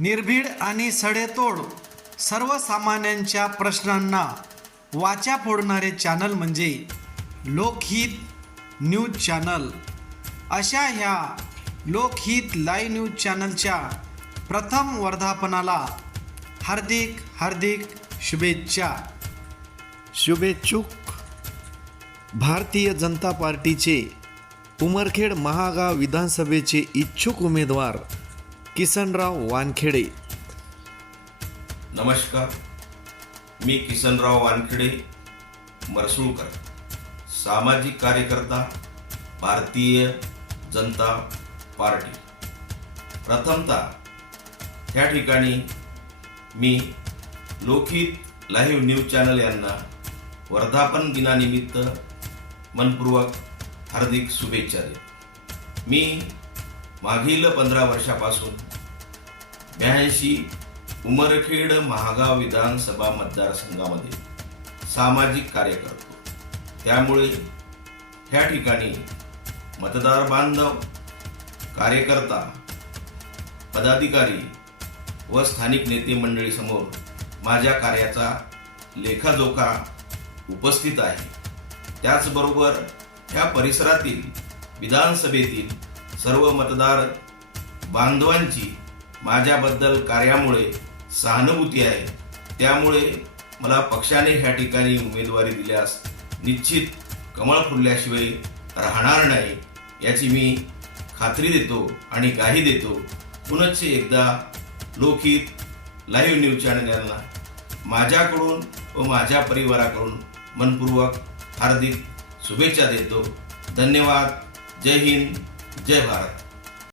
निर्भीड आणि सडेतोड सर्वसामान्यांच्या प्रश्नांना वाचा फोडणारे चॅनल म्हणजे लोकहित न्यूज चॅनल अशा ह्या लोकहित लाईव्ह न्यूज चॅनलच्या प्रथम वर्धापनाला हार्दिक हार्दिक शुभेच्छा. शुभेच्छुक. भारतीय जनता पार्टीचे उमरखेड महागाव विधानसभेचे इच्छुक उमेदवार किसनराव वानखेडे. नमस्कार मी किसनराव वानखेडे मरसूळकर सामाजिक कार्यकर्ता भारतीय जनता पार्टी. प्रथमतः त्या ठिकाणी मी लोकहित लाईव्ह न्यूज चॅनल यांना वर्धापन दिनानिमित्त मनपूर्वक हार्दिक शुभेच्छा देतो. मी मागील पंधरा वर्षापासून ब्याऐंशी उमरखेड महागाव विधानसभा मतदारसंघामध्ये सामाजिक कार्य करतो. त्यामुळे ह्या ठिकाणी मतदार बांधव कार्यकर्ता पदाधिकारी व स्थानिक नेते मंडळीसमोर माझ्या कार्याचा लेखाजोखा उपस्थित आहे. त्याचबरोबर ह्या परिसरातील विधानसभेतील सर्व मतदार बांधवांची माझ्याबद्दल कार्यामुळे सहानुभूती आहे. त्यामुळे मला पक्षाने ह्या ठिकाणी उमेदवारी दिल्यास निश्चित कमळ फुलल्याशिवाय राहणार नाही याची मी खात्री देतो आणि ग्वाही देतो. पुनश्च एकदा लोकहित लाईव्ह न्यूज चॅनल यांना माझ्याकडून व माझ्या परिवाराकडून मनपूर्वक हार्दिक शुभेच्छा देतो. धन्यवाद. जय हिंद. जय भारत